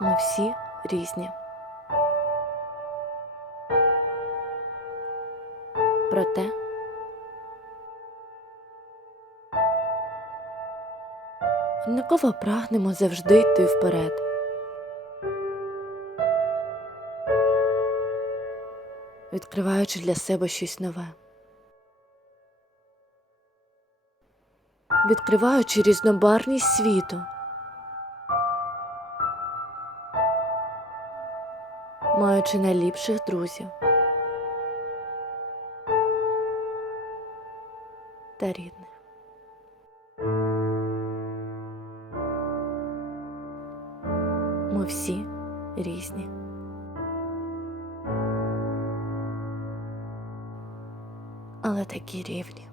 Ми всі різні. Проте однаково прагнемо завжди йти вперед. Відкриваючи для себе щось нове. Відкриваючи різнобарвність світу. Маючи найліпших друзів та рідних. Ми всі різні. Але такі рівні.